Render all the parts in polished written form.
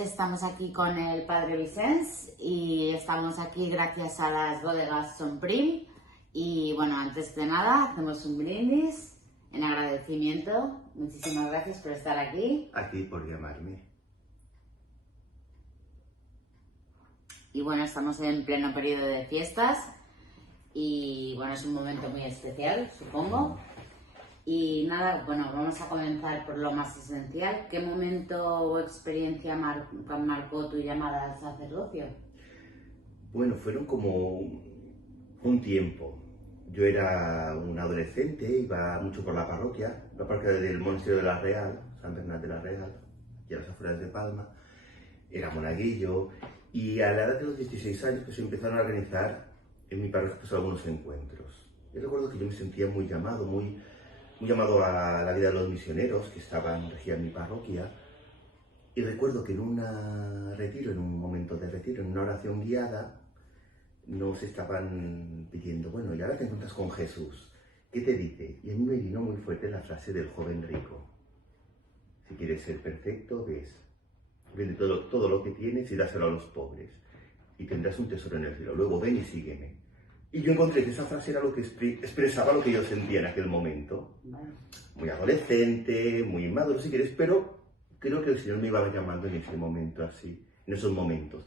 estamos aquí con el padre Vicens y estamos aquí gracias a las bodegas Sonprim. Y bueno, antes de nada, hacemos un brindis en agradecimiento. Muchísimas gracias por estar aquí. Aquí por llamarme. Y bueno, estamos en pleno periodo de fiestas y bueno, es un momento muy especial, supongo. Y nada, bueno, vamos a comenzar por lo más esencial. ¿Qué momento o experiencia marcó tu llamada al sacerdocio? Bueno, fueron como un tiempo. Yo era un adolescente, iba mucho por la parroquia del monasterio de la Real, San Bernat de la Real, aquí a las afueras de Palma. Era monaguillo y a la edad de los 16 años pues empezaron a organizar en mi parroquia pues, algunos encuentros. Yo recuerdo que yo me sentía muy llamado a la vida de los misioneros que regían mi parroquia. Y recuerdo que en un momento de retiro, en una oración guiada, nos estaban pidiendo, bueno, y ahora te encuentras con Jesús, ¿qué te dice? Y a mí me vino muy fuerte la frase del joven rico. Si quieres ser perfecto, vende todo lo que tienes y dáselo a los pobres, y tendrás un tesoro en el cielo. Luego ven y sígueme. Y yo encontré que esa frase era lo que expresaba lo que yo sentía en aquel momento. Muy adolescente, muy inmaduro si quieres, pero creo que el Señor me iba llamando en ese momento así, en esos momentos.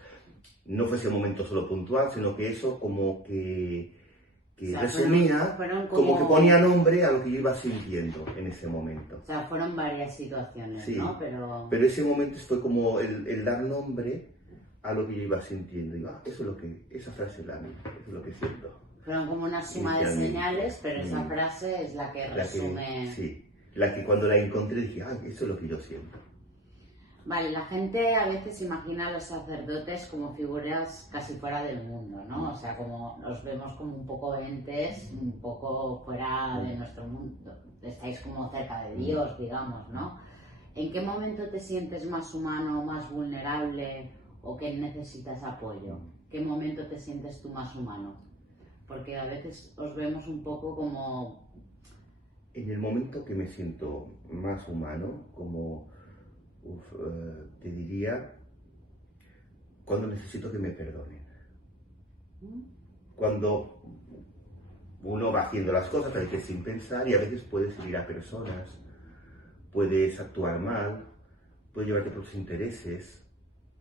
No fue ese momento solo puntual, sino que eso como que O sea, resumía, como que ponía nombre a lo que yo iba sintiendo en ese momento. O sea, fueron varias situaciones, sí, ¿no? Pero ese momento fue como el dar nombre a lo que yo iba sintiendo. Y esa frase es la mía, eso es lo que siento. Fueron como una suma de señales, pero esa frase es la que resume... La que cuando la encontré dije, eso es lo que yo siento. Vale, la gente a veces imagina a los sacerdotes como figuras casi fuera del mundo, ¿no? O sea, como los vemos como un poco entes, un poco fuera de nuestro mundo. Estáis como cerca de Dios, digamos, ¿no? ¿En qué momento te sientes más humano, más vulnerable o que necesitas apoyo? ¿Qué momento te sientes tú más humano? Porque a veces os vemos un poco como... En el momento que me siento más humano, como te diría, cuando necesito que me perdonen. Cuando uno va haciendo las cosas a veces sin pensar y a veces puedes herir a personas, puedes actuar mal, puedes llevarte por tus intereses,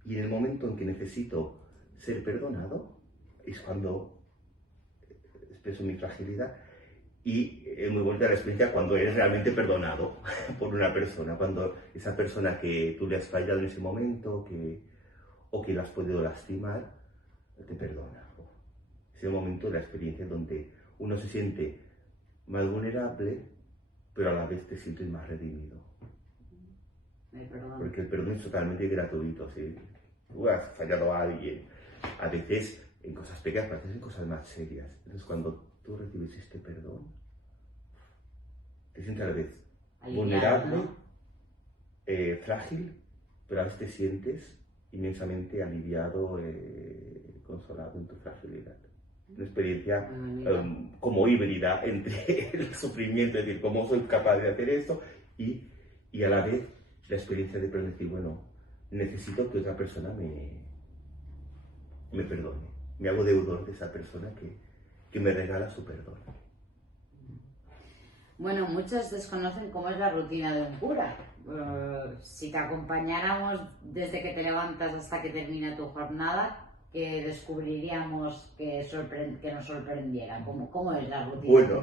y en el momento en que necesito ser perdonado es cuando expreso mi fragilidad. Y es muy bonita la experiencia cuando eres realmente perdonado por una persona, cuando esa persona que tú le has fallado en ese momento o que le has podido lastimar, te perdona. Es el momento de la experiencia donde uno se siente más vulnerable, pero a la vez te sientes más redimido. Porque el perdón es totalmente gratuito. Si tú has fallado a alguien, a veces en cosas pequeñas, a veces en cosas más serias. Entonces cuando tú recibes este perdón, te sientes a la vez vulnerable, ¿no? Frágil, pero a veces te sientes inmensamente aliviado, consolado en tu fragilidad. Una experiencia como híbrida entre el sufrimiento, es decir, cómo soy capaz de hacer esto, y a la vez la experiencia de decir, bueno, necesito que otra persona me perdone. Me hago deudor de esa persona que me regala su perdón. Bueno, muchos desconocen cómo es la rutina de un cura. Si te acompañáramos desde que te levantas hasta que termina tu jornada, ¿qué descubriríamos que nos sorprendiera? ¿Cómo es la rutina? Bueno,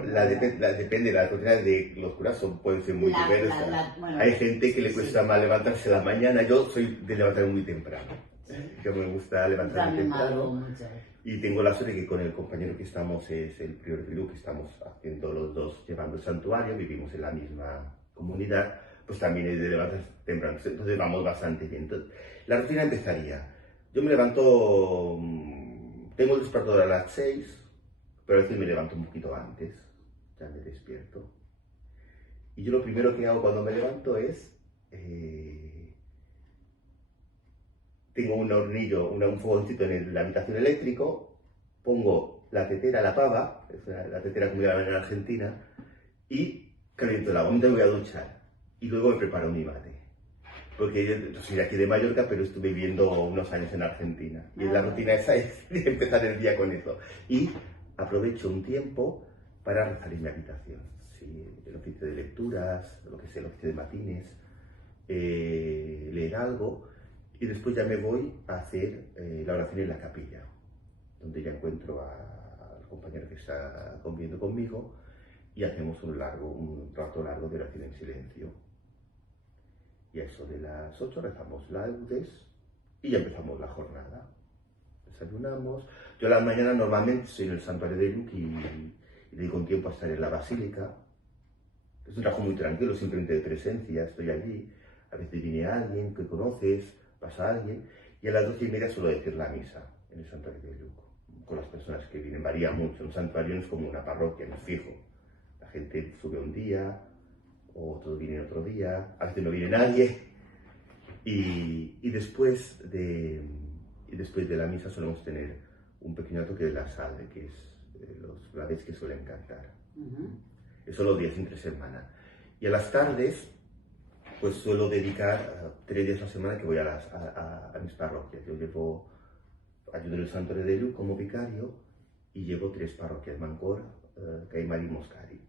depende, las rutinas de los curas pueden ser muy diversas. Hay gente que le cuesta más levantarse a la mañana. Yo soy de levantarme muy temprano. Yo me gusta levantarme temprano. Y tengo la suerte que con el compañero que estamos, es el prior Filú, que estamos haciendo los dos, llevando el santuario, vivimos en la misma comunidad, pues también es de levantarse temprano. Entonces vamos bastante bien. Entonces, la rutina empezaría. Yo me levanto, tengo el despertador a las 6, pero a veces me levanto un poquito antes, ya me despierto. Y yo lo primero que hago cuando me levanto es, tengo un hornillo, un fogoncito en la habitación eléctrico, pongo la tetera, la pava, es la tetera como llaman en Argentina, y caliento el agua, me voy a duchar. Y luego me preparo mi mate. porque yo soy de aquí de Mallorca, pero estuve viviendo unos años en Argentina. Y la rutina esa es de empezar el día con eso. Y aprovecho un tiempo para rezar en mi habitación. ¿Sí? El oficio de lecturas, lo que sea, el oficio de matines, leer algo. Y después ya me voy a hacer la oración en la capilla, donde ya encuentro al compañero que está conviviendo conmigo y hacemos un rato largo de oración en silencio. Y a eso de las 8 rezamos laudes y ya empezamos la jornada. Desayunamos. Yo a la mañana normalmente estoy en el santuario de Lluc y dedico un tiempo a estar en la basílica. Es un trabajo muy tranquilo, simplemente de presencia, estoy allí. A veces viene alguien que conoces, pasa alguien, y a las 12:30 suelo decir la misa en el santuario de Lluc. Con las personas que vienen varía mucho. Un santuario no es como una parroquia, no es fijo. La gente sube un día, otros vienen otro día, a veces no viene nadie. Y después de la misa solemos tener un pequeño toque de la salve, que es los graves que suelen cantar. Eso los días entre semana. Y a las tardes, pues suelo dedicar 3 días a la semana que voy a mis parroquias. Yo ayudo en el santuario de Lluc como vicario y llevo 3 parroquias: Mancor, Caimari y Moscari.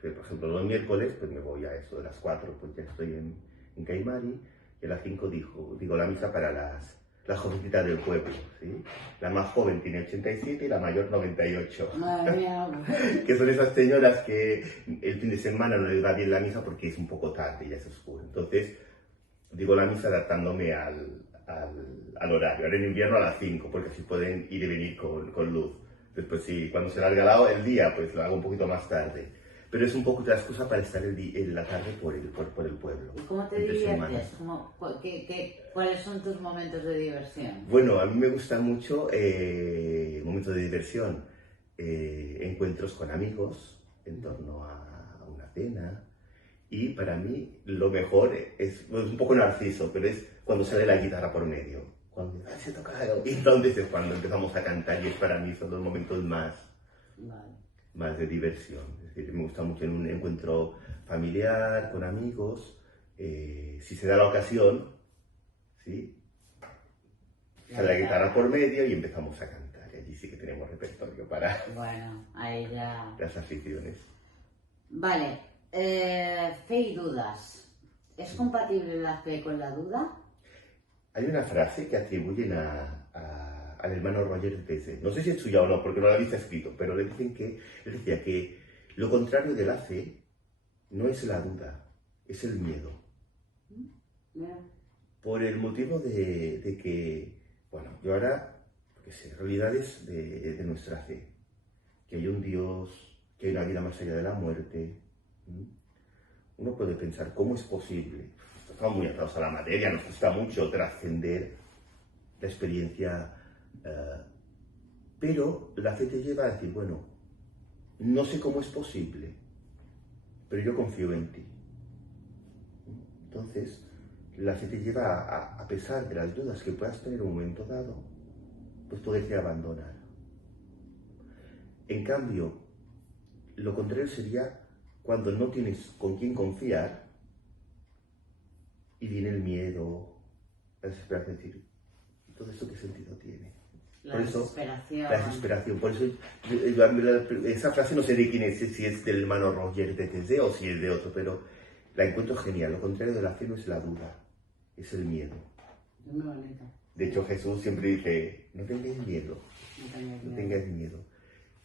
Por ejemplo, los miércoles pues me voy a eso de las 4, pues ya estoy en Caimari, y a las 5 digo la misa para las jovencitas del pueblo, ¿sí? La más joven tiene 87 y la mayor 98. Madre mía. Que son esas señoras que el fin de semana no les va bien la misa porque es un poco tarde y ya es oscuro. Entonces digo la misa adaptándome al horario. Ahora en invierno a las 5, porque así pueden ir y venir con luz. Después sí, cuando se larga el día, pues lo hago un poquito más tarde. Pero es un poco de la excusa para estar en la tarde por el pueblo. ¿Y cómo te diviertes? ¿Cuáles son tus momentos de diversión? Bueno, a mí me gustan mucho momentos de diversión, encuentros con amigos en torno a una cena. Y para mí lo mejor es un poco narciso, pero es cuando sale la guitarra por medio. Cuando se toca algo. Y entonces es cuando empezamos a cantar, y es para mí son los momentos más de diversión. Es decir, me gusta mucho en un encuentro familiar, con amigos, si se da la ocasión, ¿sí? Sale la guitarra por medio y empezamos a cantar. Y allí sí que tenemos repertorio para ahí ya las aficiones. Vale, fe y dudas. ¿Es compatible la fe con la duda? Hay una frase que atribuyen al hermano Roger de Tese. No sé si es suya o no, porque no la había escrito, pero le dicen él decía que lo contrario de la fe no es la duda, es el miedo. Por el motivo de que, bueno, yo ahora, realidades de nuestra fe, que hay un Dios, que hay una vida más allá de la muerte. Uno puede pensar, ¿cómo es posible? Estamos muy atados a la materia, nos cuesta mucho trascender la experiencia, pero la fe te lleva a decir, bueno, no sé cómo es posible, pero yo confío en ti. Entonces, la fe te lleva a pesar de las dudas que puedas tener en un momento dado, pues poderte abandonar. En cambio, lo contrario sería cuando no tienes con quién confiar y viene el miedo, la desesperación, decir, ¿todo esto qué sentido tiene? La desesperación. Por eso, esa frase no sé de quién es, si es del hermano Roger de Tese o si es de otro, pero la encuentro genial. Lo contrario de la fe no es la duda, es el miedo. Es muy bonito. De hecho, Jesús siempre dice, no tengáis miedo, no tengáis miedo.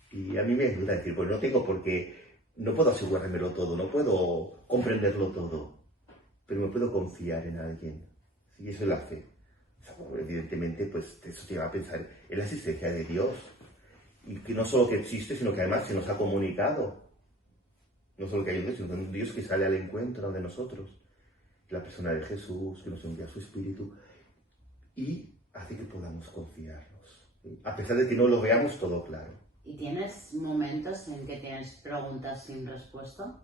Y a mí me ayuda a decir, pues no tengo porque no puedo asegurármelo todo, no puedo comprenderlo todo, pero me puedo confiar en alguien. Y eso es la fe. Evidentemente, pues eso te lleva a pensar en la existencia de Dios. Y que no solo que existe, sino que además se nos ha comunicado. No solo que hay un Dios, sino un Dios que sale al encuentro de nosotros. La persona de Jesús, que nos envía su Espíritu y hace que podamos confiarnos. A pesar de que no lo veamos todo claro. ¿Y tienes momentos en que tienes preguntas sin respuesta?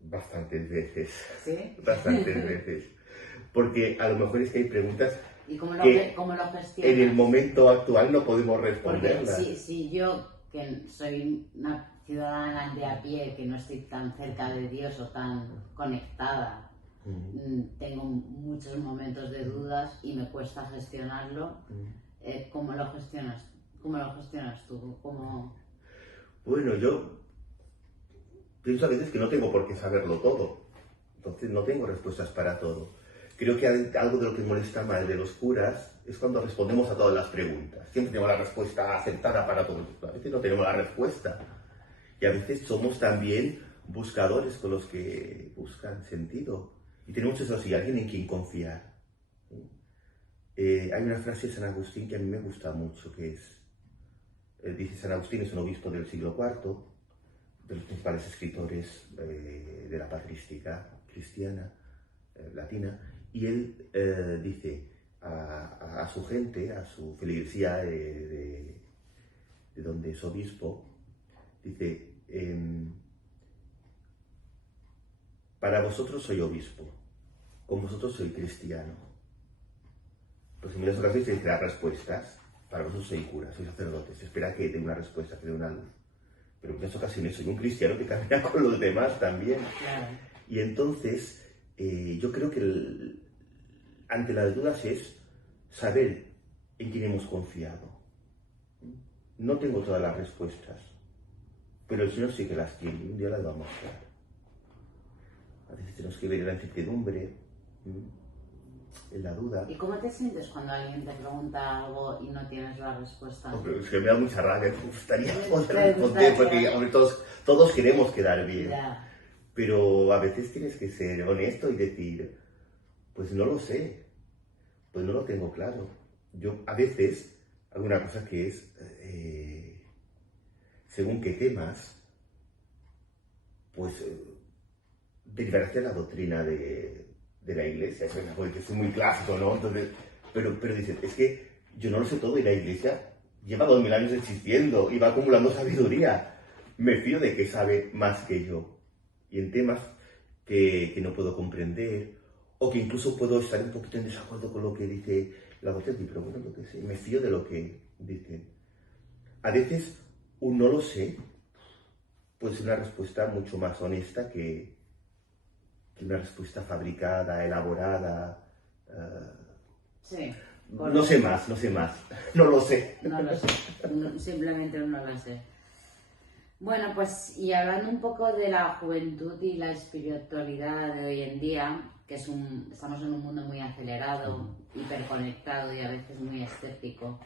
Bastantes veces. ¿Sí? Bastantes veces. Porque a lo mejor es que hay preguntas ¿Y cómo lo que gestionas? en el momento actual no podemos responderlas. Porque si yo que soy una ciudadana de a pie, que no estoy tan cerca de Dios o tan conectada, tengo muchos momentos de dudas y me cuesta gestionarlo. ¿Cómo lo gestionas? ¿Cómo lo gestionas tú? Bueno, yo pienso a veces que no tengo por qué saberlo todo, entonces no tengo respuestas para todo. Creo que algo de lo que molesta más de los curas es cuando respondemos a todas las preguntas. Siempre tenemos la respuesta aceptada para todo. A veces no tenemos la respuesta. Y a veces somos también buscadores con los que buscan sentido. Y tenemos eso sí, alguien en quien confiar. Hay una frase de San Agustín que a mí me gusta mucho, que es, dice San Agustín, es un obispo del siglo IV, de los principales escritores de la patrística cristiana, latina, y él dice a su gente, a su feligresía de donde es obispo, dice, para vosotros soy obispo, con vosotros soy cristiano. Pues en muchas ocasiones se dice las respuestas, para vosotros soy cura, soy sacerdote, se espera que dé una respuesta, que dé una luz. Pero en muchas ocasiones soy un cristiano que camina con los demás también. Claro. Y entonces, yo creo que ante las dudas es saber en quién hemos confiado. No tengo todas las respuestas, pero el Señor sí que las tiene, y un día las va a mostrar. A veces tenemos que ver en la incertidumbre, en la duda. ¿Y cómo te sientes cuando alguien te pregunta algo y no tienes la respuesta? No, pero es que me da mucha rabia, me gustaría poder responder, porque hombre, todos queremos quedar bien. Ya. Pero a veces tienes que ser honesto y decir, pues no lo sé, pues no lo tengo claro. Yo a veces hago una cosa que es, según qué temas, pues derivar hacia la doctrina de la Iglesia, porque es muy clásico, ¿no? Entonces, pero dicen, es que yo no lo sé todo y la Iglesia lleva 2000 años existiendo y va acumulando sabiduría. Me fío de que sabe más que yo. Y en temas que no puedo comprender, o que incluso puedo estar un poquito en desacuerdo con lo que dice la docente, pero bueno, lo que sé, me fío de lo que dicen. A veces un no lo sé puede ser una respuesta mucho más honesta que una respuesta fabricada, elaborada. Sí. No sé más, no lo sé. No lo sé, simplemente no lo sé. Bueno, pues y hablando un poco de la juventud y la espiritualidad de hoy en día, que estamos en un mundo muy acelerado, hiperconectado y a veces muy escéptico,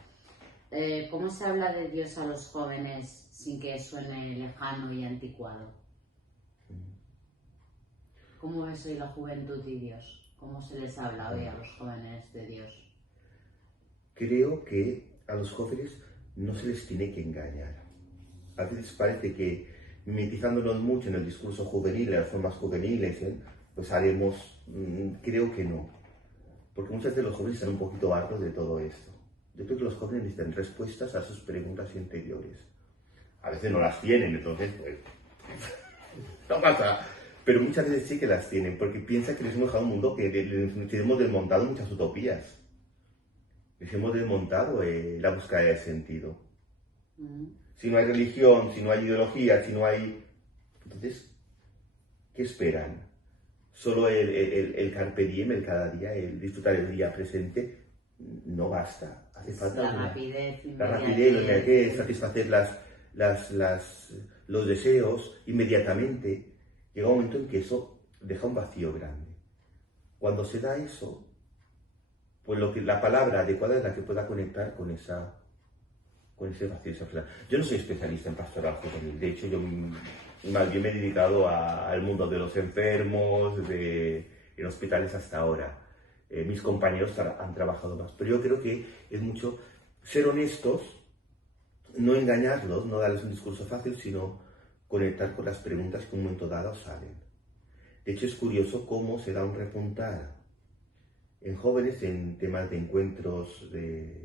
¿cómo se habla de Dios a los jóvenes sin que suene lejano y anticuado? ¿Cómo ves hoy la juventud y Dios? ¿Cómo se les habla hoy a los jóvenes de Dios? Creo que a los jóvenes no se les tiene que engañar. A veces parece que mimetizándonos mucho en el discurso juvenil, en las formas juveniles, pues haremos, creo que no. Porque muchas veces los jóvenes están un poquito hartos de todo esto. Yo creo que los jóvenes necesitan respuestas a sus preguntas interiores. A veces no las tienen, entonces, pues, no pasa. Pero muchas veces sí que las tienen, porque piensan que les hemos dejado un mundo que les hemos desmontado muchas utopías. Les hemos desmontado la búsqueda de sentido. Si no hay religión, si no hay ideología, si no hay... Entonces, ¿qué esperan? Solo el carpe diem, el cada día, el disfrutar el día presente, no basta. Hace falta la rapidez, la inmediatez, satisfacer los deseos inmediatamente. Llega un momento en que eso deja un vacío grande. Cuando se da eso, pues la palabra adecuada es la que pueda conectar con ese vacío, esa persona. Yo no soy especialista en pastoral juvenil, de hecho yo más bien me he dedicado al mundo de los enfermos, en hospitales hasta ahora. Mis compañeros han trabajado más, pero yo creo que es mucho ser honestos, no engañarlos, no darles un discurso fácil, sino conectar con las preguntas que en un momento dado salen. De hecho es curioso cómo se da un repuntar en jóvenes en temas de encuentros, de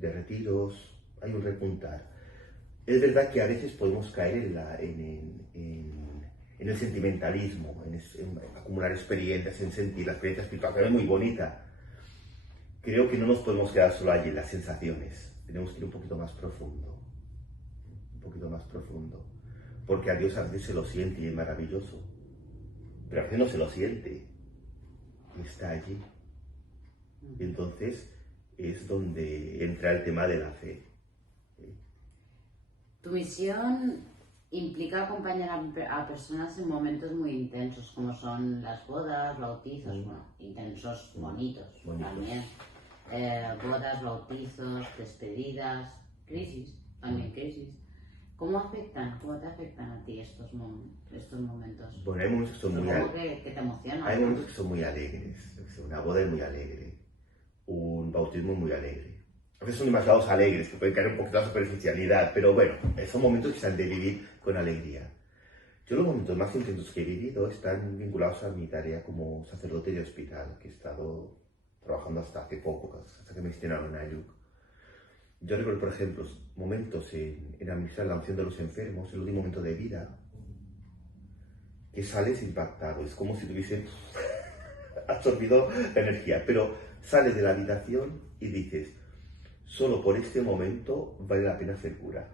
retiros, hay un repuntar. Es verdad que a veces podemos caer en el sentimentalismo, en acumular experiencias, en sentir la experiencia espiritual, que es muy bonita. Creo que no nos podemos quedar solo allí en las sensaciones. tenemos que ir un poquito más profundo, un poquito más profundo. Porque a Dios a veces se lo siente y es maravilloso, pero a veces no se lo siente, y está allí. Y entonces es donde entra el tema de la fe. Tu misión implica acompañar a personas en momentos muy intensos, como son las bodas, bautizos, bueno, intensos, bonitos. También. Bodas, bautizos, despedidas, crisis, también crisis. ¿Cómo te afectan a ti estos momentos? Bueno, hay momentos que son muy alegres. Que te emocionan. Hay momentos que son muy alegres. Una boda es muy alegre, un bautismo es muy alegre. A veces son demasiados alegres, que pueden caer un poquito la superficialidad, pero bueno, son momentos que se han de vivir con alegría. Yo los momentos más intensos que he vivido están vinculados a mi tarea como sacerdote de hospital, que he estado trabajando hasta hace poco, hasta que me estrenaron en Ayuk. Yo recuerdo, por ejemplo, momentos en administrar la unción de los enfermos, el último momento de vida, que sales impactado, es como si tuviesen absorbido la energía, pero sales de la habitación y dices, solo por este momento vale la pena ser cura.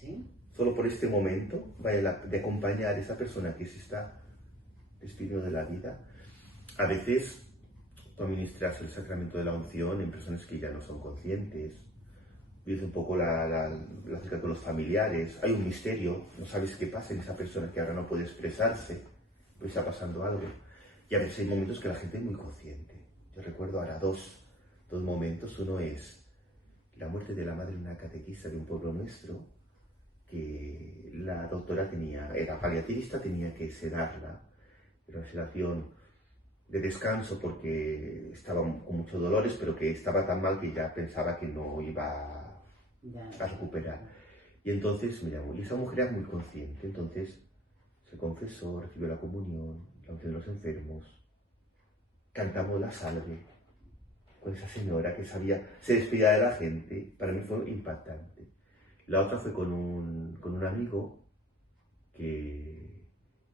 ¿Sí? Solo por este momento vale de acompañar a esa persona que se está despidiendo de la vida. A veces tú administras el sacramento de la unción en personas que ya no son conscientes, vives un poco la cerca con los familiares, hay un misterio, no sabes qué pasa en esa persona que ahora no puede expresarse, pues está pasando algo. Y a veces hay momentos que la gente es muy consciente. Yo recuerdo ahora dos momentos. Uno es la muerte de la madre de una catequista de un pueblo nuestro, que la doctora era paliativista, tenía que sedarla. Era una sedación de descanso porque estaba con muchos dolores, pero que estaba tan mal que ya pensaba que no iba a recuperar. Y entonces, mira, y esa mujer era muy consciente, entonces se confesó, recibió la comunión, la unción de los enfermos, cantamos la salve con esa señora que se despedía de la gente. Para mí fue impactante. La otra fue con un amigo que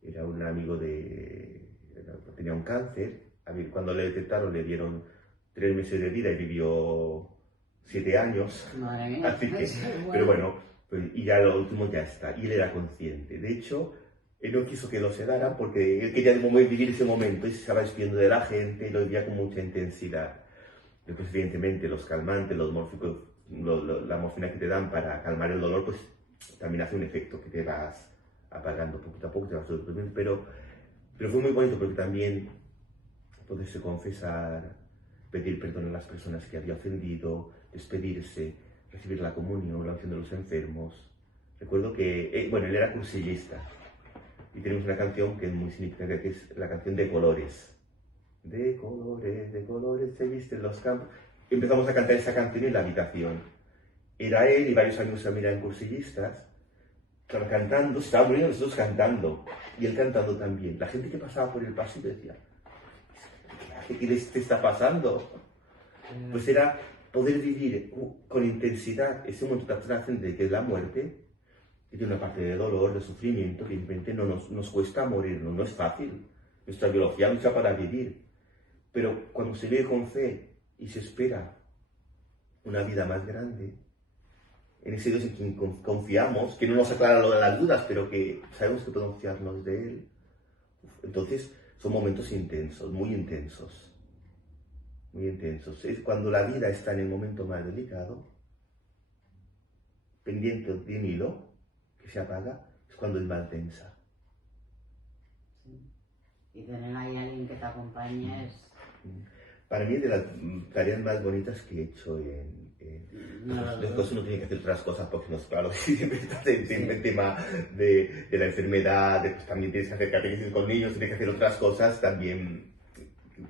era un amigo tenía un cáncer. Cuando le detectaron le dieron 3 meses de vida y vivió 7 años. Madre mía. Así que, pero bueno, pues, y ya lo último ya está. Y él era consciente. De hecho, él no quiso que lo sedaran porque él quería vivir ese momento y se estaba despidiendo de la gente y lo vivía con mucha intensidad. Después, evidentemente, los calmantes, los morfínicos, la morfina que te dan para calmar el dolor, pues también hace un efecto que te vas apagando poquito a poco, te vas durmiendo, pero fue muy bonito porque también poderse confesar, pedir perdón a las personas que había ofendido, despedirse, recibir la comunión, la unción de los enfermos. Recuerdo que, él era cursillista y tenemos una canción que es muy significativa, que es la canción de colores. De colores se visten los campos. Empezamos a cantar esa canción en la habitación. Era él y varios amigos también eran cursillistas, cantando, se estaban muriendo nosotros cantando, y él cantando también. La gente que pasaba por el pasillo decía, ¿qué te está pasando? Pues era poder vivir con intensidad ese momento tan trascendente que es la muerte, que tiene una parte de dolor, de sufrimiento, que evidentemente no nos cuesta morir, no es fácil. Nuestra biología lucha para vivir. Pero cuando se vive con fe y se espera una vida más grande, en ese Dios en quien confiamos, que no nos aclara lo de las dudas, pero que sabemos que podemos fiarnos de Él, entonces son momentos intensos, muy intensos. Muy intensos. Es cuando la vida está en el momento más delicado, pendiente de un hilo que se apaga, es cuando es más densa. Sí. Y tener ahí a alguien que te acompañe es... Para mí es de las tareas más bonitas que he hecho después uno tiene que hacer otras cosas porque no, claro, siempre estás en el tema de la enfermedad, después también tienes que hacer catequesis con niños, tienes que hacer otras cosas también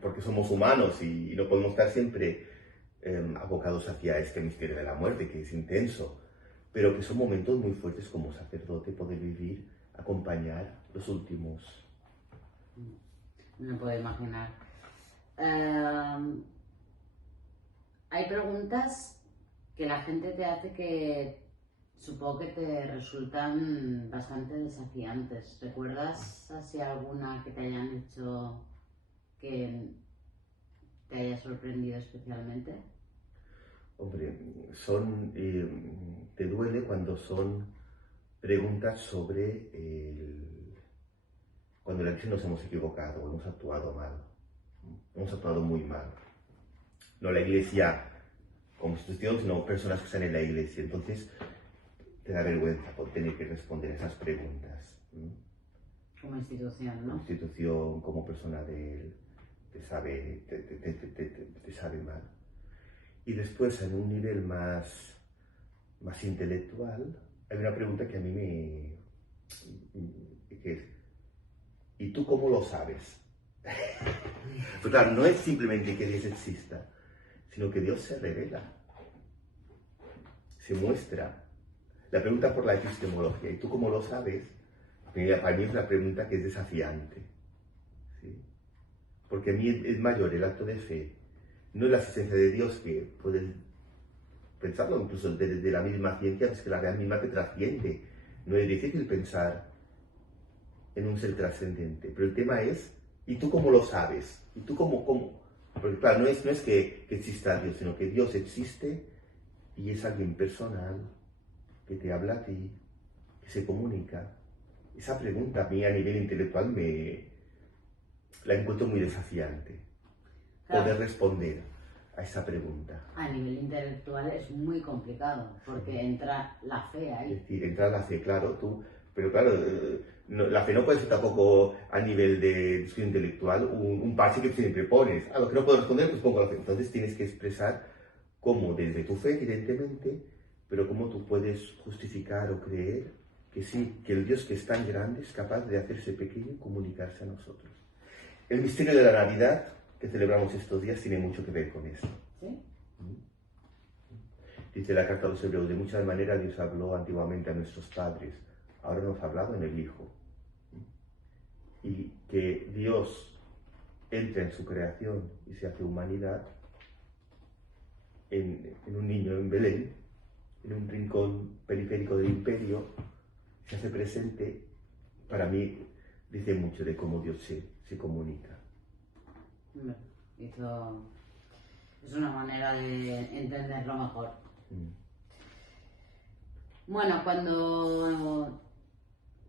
porque somos humanos y no podemos estar siempre abocados hacia este misterio de la muerte que es intenso, pero que son momentos muy fuertes como sacerdote, poder vivir, acompañar los últimos. No me puedo imaginar. Hay preguntas que la gente te hace que supongo que te resultan bastante desafiantes. ¿Recuerdas así alguna que te hayan hecho que te haya sorprendido especialmente? Hombre, te duele cuando son preguntas sobre cuando la Iglesia nos hemos equivocado o hemos actuado mal, hemos actuado muy mal. No la Iglesia como institución, sino personas que están en la Iglesia. Entonces, te da vergüenza por tener que responder esas preguntas. Como institución, ¿no? Como institución, como persona te sabe mal. Y después, en un nivel más intelectual, hay una pregunta que a mí que es, ¿y tú cómo lo sabes? Pues claro, no es simplemente que Dios exista, sino que Dios se revela, se muestra. La pregunta por la epistemología, ¿y tú cómo lo sabes? Para mí es una pregunta que es desafiante, ¿sí? Porque a mí es mayor el acto de fe, no es la existencia de Dios, que puedes pensarlo incluso desde la misma ciencia, pues que la realidad misma te trasciende. No es difícil pensar en un ser trascendente, pero el tema es, ¿y tú cómo lo sabes? ¿Y tú cómo? Porque claro, no es que exista Dios, sino que Dios existe y es alguien personal que te habla a ti, que se comunica. Esa pregunta a mí a nivel intelectual la encuentro muy desafiante. Claro. Poder responder a esa pregunta. A nivel intelectual es muy complicado, porque entra la fe ahí. Es decir, entra la fe, claro, pero claro, la fe no puede ser tampoco a nivel de discurso intelectual un parche que siempre pones. A lo que no puedo responder, pues pongo la fe. Entonces tienes que expresar cómo desde tu fe, evidentemente, pero cómo tú puedes justificar o creer que sí, que el Dios que es tan grande es capaz de hacerse pequeño y comunicarse a nosotros. El misterio de la Navidad que celebramos estos días tiene mucho que ver con eso. ¿Sí? Dice la carta a los Hebreos, de muchas maneras Dios habló antiguamente a nuestros padres, ahora nos ha hablado en el Hijo. Y que Dios entra en su creación y se hace humanidad en un niño en Belén, en un rincón periférico del imperio, se hace presente, para mí dice mucho de cómo Dios se comunica. Es una manera de entenderlo mejor. Bueno,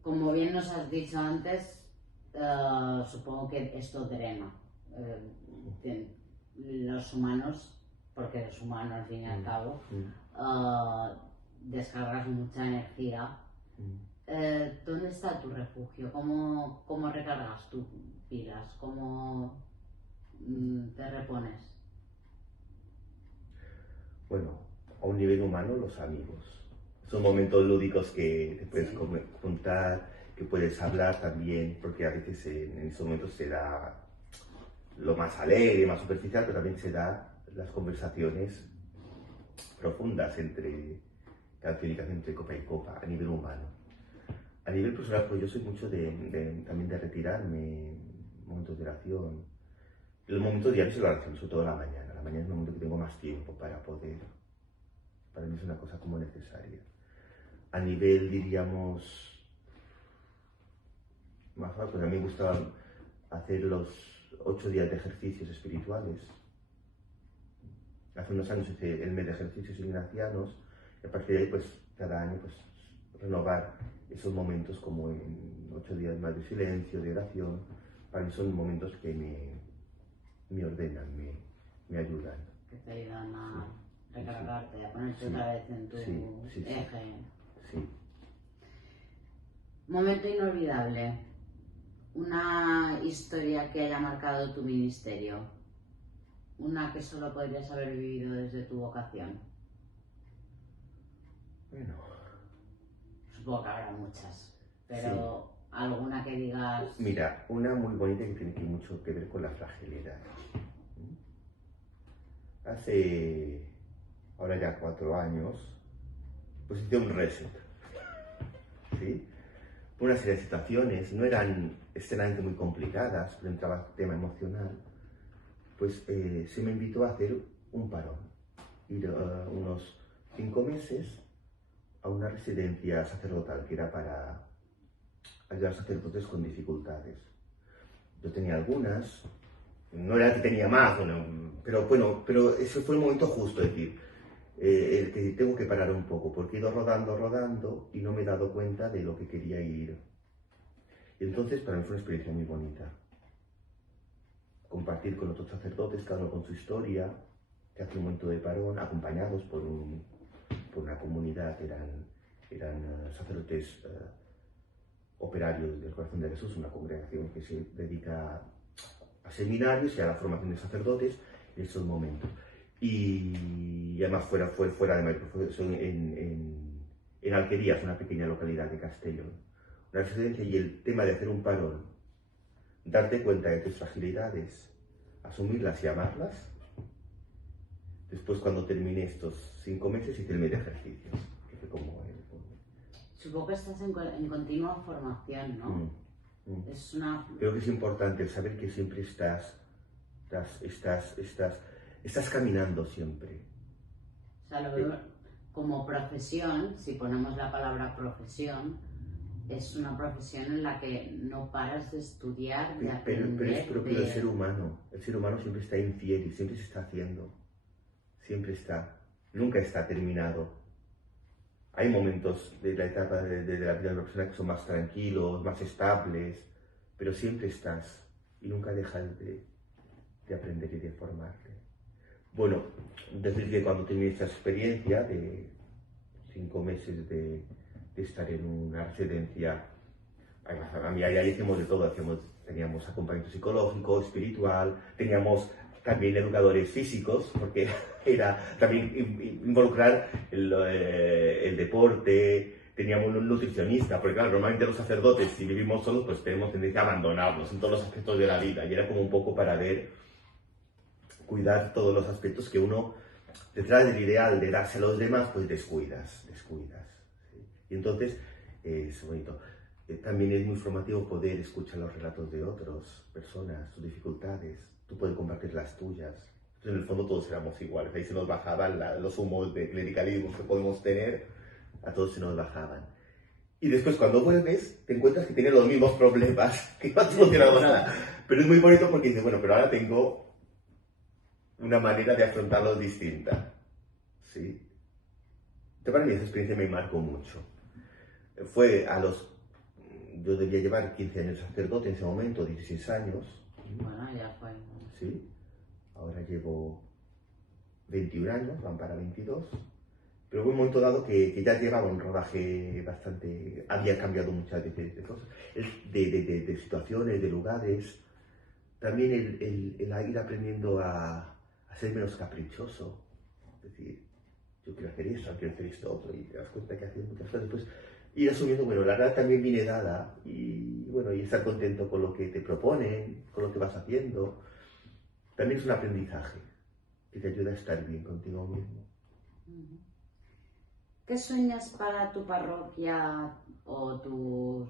como bien nos has dicho antes, supongo que esto drena. Los humanos, porque eres humano al fin y al cabo, descargas mucha energía. ¿Dónde está tu refugio? ¿Cómo recargas tus pilas? ¿Cómo te repones? Bueno, a un nivel humano, los amigos. Son momentos lúdicos que te puedes contar, que puedes hablar también, porque a veces en esos momentos se da lo más alegre, más superficial, pero también se da las conversaciones profundas entre canción y canción, entre copa y copa, a nivel humano. A nivel personal, pues yo soy mucho también de retirarme, momentos de oración. Los momentos diarios de la oración, sobre todo en la mañana. La mañana es el momento que tengo más tiempo para mí es una cosa como necesaria. A nivel, diríamos, más fácil, pues a mí me gusta hacer los 8 días de ejercicios espirituales. Hace unos años hice el mes de ejercicios ignacianos y a partir de ahí, pues cada año, pues renovar esos momentos como en 8 días más de silencio, de oración. Para mí son momentos que me ordenan, me ayudan. Que te ayudan a recargarte, a ponerte otra vez en tu eje. Sí. Momento inolvidable. Una historia que haya marcado tu ministerio. Una que solo podrías haber vivido desde tu vocación. Bueno. Supongo que habrá muchas, pero alguna que digas... Mira, una muy bonita que tiene mucho que ver con la fragilidad. Hace ahora ya 4 años, pues hice un reset, ¿sí? Una serie de situaciones, no eran extremadamente muy complicadas, pero entraba el tema emocional, pues se me invitó a hacer un parón, ir unos 5 meses a una residencia sacerdotal que era para ayudar a sacerdotes con dificultades. Yo tenía algunas, no era que tenía más, pero bueno, pero ese fue el momento justo, es decir, el que tengo que parar un poco, porque he ido rodando y no me he dado cuenta de lo que quería ir. Y entonces para mí fue una experiencia muy bonita. Compartir con otros sacerdotes, cada uno con su historia, que hace un momento de parón, acompañados por una comunidad que eran sacerdotes operarios del Corazón de Jesús, una congregación que se dedica a seminarios y a la formación de sacerdotes en estos momentos. Y además fue fuera de Madrid, en Alquerías, una pequeña localidad de Castellón. Una residencia, y el tema de hacer un parón, darte cuenta de tus fragilidades, asumirlas y amarlas. Después, cuando terminé estos 5 meses, hice el mes de ejercicios, que fue como Supongo que estás en continua formación, ¿no? Es una... Creo que es importante el saber que siempre estás caminando siempre. O sea, lo veo como profesión, si ponemos la palabra profesión, es una profesión en la que no paras de estudiar, de aprender. Pero es propio del ser humano. El ser humano siempre está infiel y siempre se está haciendo. Siempre está. Nunca está terminado. Hay momentos de la etapa de la vida de una persona que son más tranquilos, más estables, pero siempre estás y nunca dejas de aprender y de formarte. Bueno, decir que cuando terminé esta experiencia de 5 meses de estar en una residencia, a mí ahí hicimos de todo, teníamos acompañamiento psicológico, espiritual, teníamos también educadores físicos, porque era también involucrar el deporte, teníamos un nutricionista, porque claro, normalmente los sacerdotes, si vivimos solos, pues tenemos tendencia a abandonarnos en todos los aspectos de la vida, y era como un poco para cuidar todos los aspectos que uno, detrás del ideal de darse a los demás, pues descuidas. ¿Sí? Y entonces, es bonito. También es muy formativo poder escuchar los relatos de otras personas, sus dificultades. Tú puedes compartir las tuyas. Entonces, en el fondo todos éramos iguales. Ahí se nos bajaban los humos de clericalismo que podemos tener, a todos se nos bajaban. Y después cuando vuelves, te encuentras que tienes los mismos problemas, que no has solucionado nada. Pero es muy bonito porque dices, bueno, pero ahora tengo una manera de afrontarlos distinta. ¿Sí? Para mí esa experiencia me marcó mucho. Yo debía llevar 15 años de sacerdote en ese momento, 16 años. Bueno, ya fue. Sí, ahora llevo 21 años, van para 22. Pero hubo un momento dado que ya llevaba un rodaje bastante... Había cambiado muchas veces de cosas, de situaciones, de lugares. También el ir aprendiendo a ser menos caprichoso. Es decir, yo quiero hacer esto, quiero hacer esto otro, y te das cuenta que haces muchas cosas. Después ir asumiendo, bueno, la edad también viene dada, y bueno, y estar contento con lo que te proponen, con lo que vas haciendo. También es un aprendizaje que te ayuda a estar bien contigo mismo. ¿Qué sueñas para tu parroquia o tu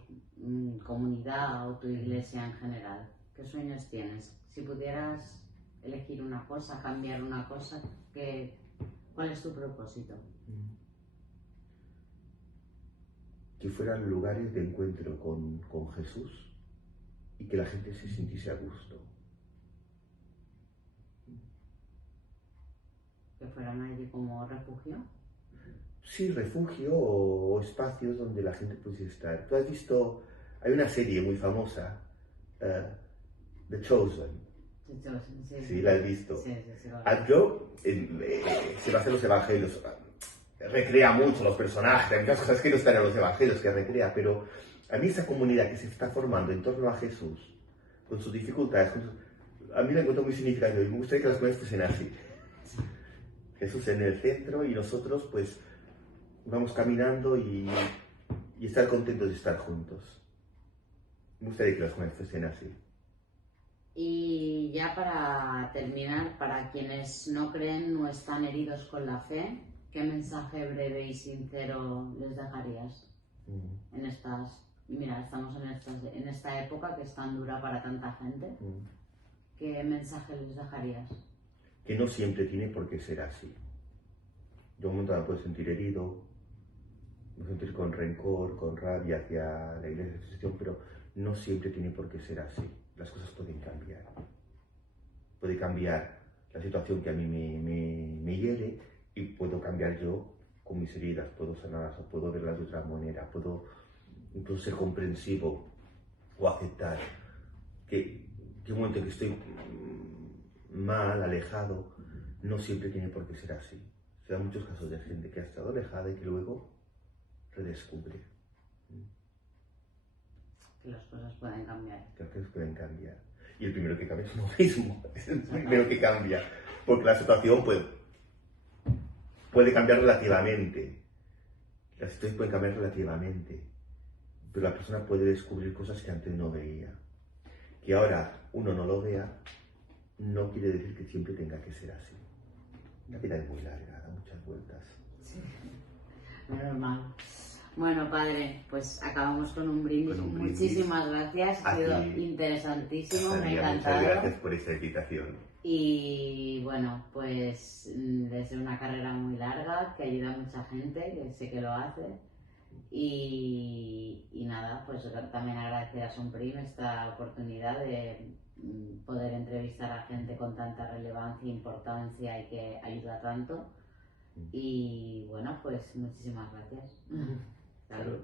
comunidad o tu iglesia en general? ¿Qué sueños tienes? Si pudieras elegir una cosa, cambiar una cosa, ¿cuál es tu propósito? Que fueran lugares de encuentro con Jesús y que la gente se sintiese a gusto. ¿Que fueran allí como refugio? Sí, refugio o espacios donde la gente pudiese estar. Tú has visto, hay una serie muy famosa, The Chosen. Sí, la has visto. Sí. Yo se basa en los evangelios, recrea mucho los personajes, hay muchas cosas que no están en los evangelios que recrea, pero a mí esa comunidad que se está formando en torno a Jesús, con sus dificultades, a mí la encuentro muy significativa y me gustaría que las comunidades fuesen así. Jesús en el centro y nosotros pues vamos caminando y estar contentos de estar juntos. Me gustaría que las comunidades fuesen así. Y ya para terminar, para quienes no creen o están heridos con la fe, ¿qué mensaje breve y sincero les dejarías en estas... Mira, estamos en esta época que es tan dura para tanta gente. ¿Qué mensaje les dejarías? Que no siempre tiene por qué ser así. Yo un momento me puedo sentir herido, me puedo sentir con rencor, con rabia hacia la iglesia, pero no siempre tiene por qué ser así. Las cosas pueden cambiar. Puede cambiar la situación que a mí me hiere y puedo cambiar yo con mis heridas, puedo sanarlas, o puedo verlas de otra manera, puedo incluso ser comprensivo o aceptar que un momento que estoy mal, alejado, no siempre tiene por qué ser así. Se dan muchos casos de gente que ha estado alejada y que luego redescubre. Que las cosas pueden cambiar. Que las cosas pueden cambiar. Y el primero que cambia es uno mismo, es el primero que cambia. Porque la situación puede cambiar relativamente. Las situaciones pueden cambiar relativamente. Pero la persona puede descubrir cosas que antes no veía. Que ahora uno no lo vea, no quiere decir que siempre tenga que ser así. La vida es muy larga, da muchas vueltas. Sí, normal. Bueno, padre, pues acabamos con un brindis. Con un brindis. Muchísimas gracias, ha sido interesantísimo, me ha encantado. Muchas gracias por esta invitación. Y bueno, pues desde una carrera muy larga que ayuda a mucha gente, que sé que lo hace. Y nada, pues también agradecer a Sonprim esta oportunidad de poder entrevistar a gente con tanta relevancia e importancia y que ayuda tanto. Y bueno, pues muchísimas gracias. Salud.